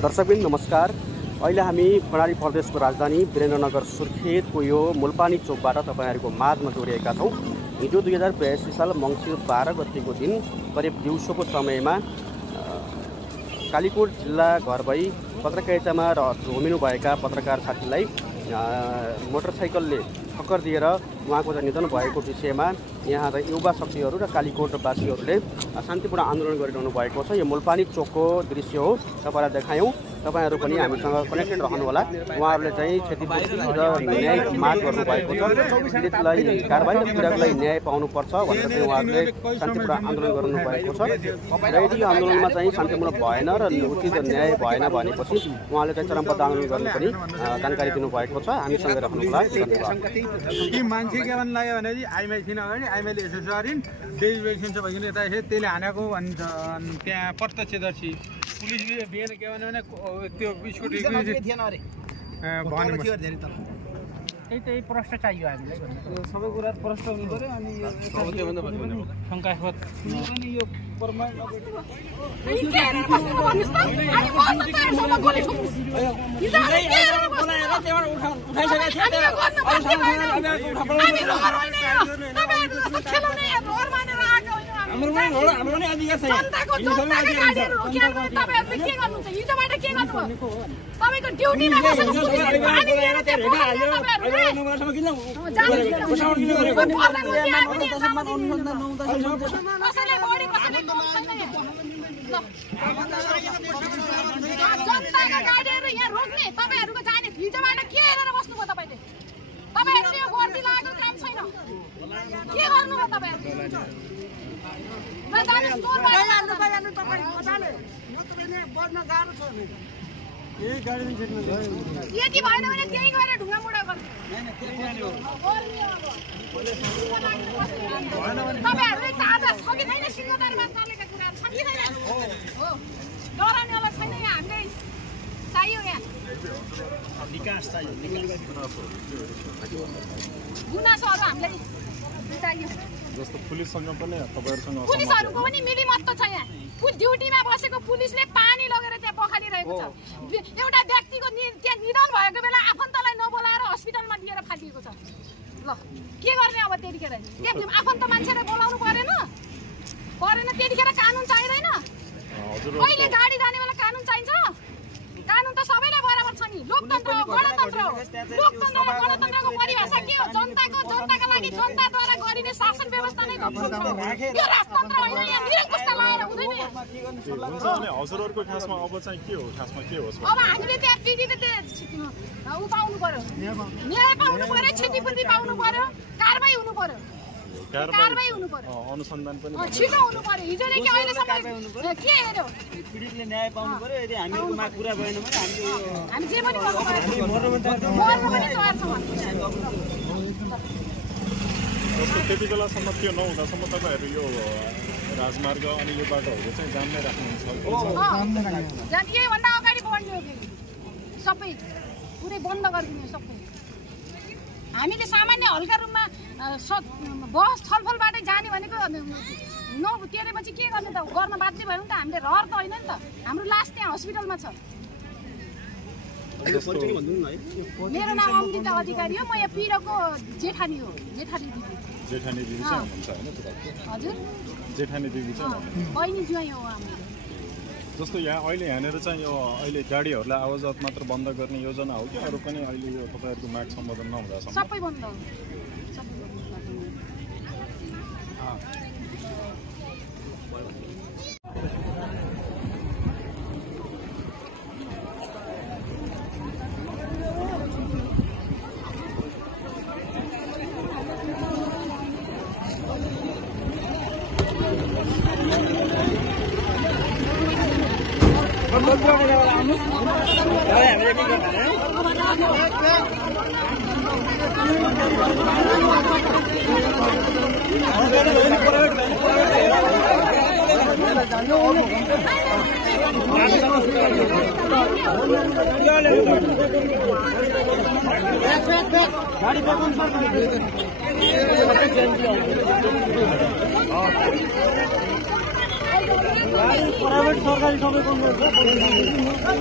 दर्शकबिन नमस्कार। अहिले हामी कर्णाली प्रदेशको राजधानी वीरेन्द्रनगर सुर्खेतको यो मुलपानी चोकबाट तपाईहरुको माझमा जोडिएका छौं। हिजो 2082 साल मङ्सिर 12 गतेको दिन करिब दिउँसोको समयमा कालीकोट जिल्ला घर भई पत्रकारितामा झोमिनुभएका पत्रकार साथीलाई मोटरसाइकलले ठक्कर दिएर उहाँको निधन भएको विषयमा यहाँ युवा शक्तिहरू र कालीकोटवासीहरूले शान्तिपूर्ण आन्दोलन गरिरहनु भएको छ। यो मुलपानी चोकको दृश्य हो, तपाईलाई देखायौं। तपाईहरु पनि हामीसँग कनेक्टेड रहनु होला। उहाँहरूले चाहिँ क्षतिपूर्ति र न्यायको माग गर्नु भएको छ। पीडितलाई कारबाही र पीडितलाई न्याय पाउनु पर्छ भनेर चाहिँ उहाँहरूले शान्तिपूर्ण आन्दोलन गर्नु भएको छ। र यदि यो आन्दोलनमा चाहिँ शान्तिपूर्ण भएन र उचित न्याय भएन भनेपछि उहाँले चाहिँ चरमबद्ध आन्दोलन गर्ने पनि जानकारी दिनु भएको छ। हामीसँग रहनु होला। कि मान्छे के भन्न लाग्यो भने आइमाई थिएन अगाडि आइमाईले यसो गरिन् डेलिभरेसन छ भइकन यता यसो त्यसले हानेको भन्छ। त्यहाँ प्रत्यक्षदर्शी पुलिस बिहान के भन्यो भने त्यो स्कुटी थिएन अरे त्यही प्रश्न चाहियो हामीलाई सबै कुरा प्रश्न हुनु पर्यो। अनि शङ्कास्पद पनि यो हाम्रो पनि अधिकार छ। तपाईको ड्युटीमा बसेको जनताका गाडीहरु यहाँ रोक्ने तपाईहरुको जाने हिजोबाट के हेरेर बस्नुभयो तपाईले? तपाईहरुले यो गर्दी लागेको काम छैन। के गर्नु हो तपाईहरु? यदि भएन भने त्यही गएर ढुङ्गा मुडा गर्नु। तपाईहरुले ताजा छ कि छैन? सिंहदरबार चलेका कुराहरु छ कि छैन? डराउनेवाला छैन। यहाँ हामीलाई चाहियो, यहाँ विकास चाहियो। गुनासोहरु हामीलाई चाहियो। जस्तो पुलिससँग पनि तपाईहरुसँग पुलिसहरुको पनि मिलिमत्त छ। यहाँ ड्युटीमा बसेको पुलिसले पानी लगेर त्यहाँ पखालिरहेको छ। एउटा व्यक्तिको त्यहाँ निधन भएको बेला आफन्तलाई नबोलाएर हस्पिटलमा लिएर फालिएको छ। ल के गर्ने अब? त्यतिखेर आफन्त मान्छेलाई बोलाउनु परेन? त्यतिखेर कानुन चाहिँदैन? अहिले गाडी जाने बेला कानुन चाहिन्छ? कानुन त सबैलाई बराबर छ नि। लोकतन्त्र हो, गणतन्त्र हो। गणतन्त्रको परिभाषा के हो? जनताका लागि जनताद्वारा गरिने शासन व्यवस्था नै गणतन्त्र हो। यो राजतन्त्र होइन। यहाँ निरङ्कुशता लगाएर हुँदैन। हजुरहरुको खासमा अब चाहिँ के हो? खासमा के होस्? अब हामीले त्यहाँ पीडितले पाउनु पर्यो, न्याय पाउनु पर्यो, क्षतिपूर्ति पाउनु पर्यो, कारबाही हुनु पर्यो। कारबाही हुनु पर्यो, अनुसन्धान पनि छिटो हुनु पर्यो। हिजोदेखि अहिलेसम्म के हेर्यो? पीडितले न्याय पाउनु पर्यो। यदि हामीको माग पुरा भएन भने हामी जे पनि गर्नु पर्यो। मर्नु पनि तयार छौँ। जस्तो त्यति बेलासम्म त्यो नहुँदासम्म तपाईहरु यो राजमार्ग अनि यो बाटोहरु चाहिँ जान्दै राख्नुहुन्छ? यहीभन्दा अगाडि बढ्ने हो कि सबै पुरै बन्द गरिदिने सबै। हामीले सामान्य हल्का रूपमा बस छलफलबाटै जाने भनेको नतेरेपछि के गर्ने त? गर्न बाध्य भयो नि त। हामीले रहर त होइन नि त। हाम्रो लास त्यहाँ हस्पिटलमा छ। मेरो नाम अमृता अधिकारी हो। म यहाँ पिरोको जेठानी हो। जेठानी दिदी चाहिँ हुनुहुन्छ हैन तपाईको? हजुर, जेठानी दिदी चाहिँ बहिनी ज्वाइँ हो हाम्रो। जस्तो यहाँ अहिले यहाँनिर चाहिँ यो अहिले गाडीहरूलाई आवाजात मात्र बन्द गर्ने योजना हो कि अरू पनि अहिले यो तपाईहरुको माग सम्बोधन नहुँदासम्म सबै बन्द हो? गाडी प्राइभेट सरकारी सबै बन्द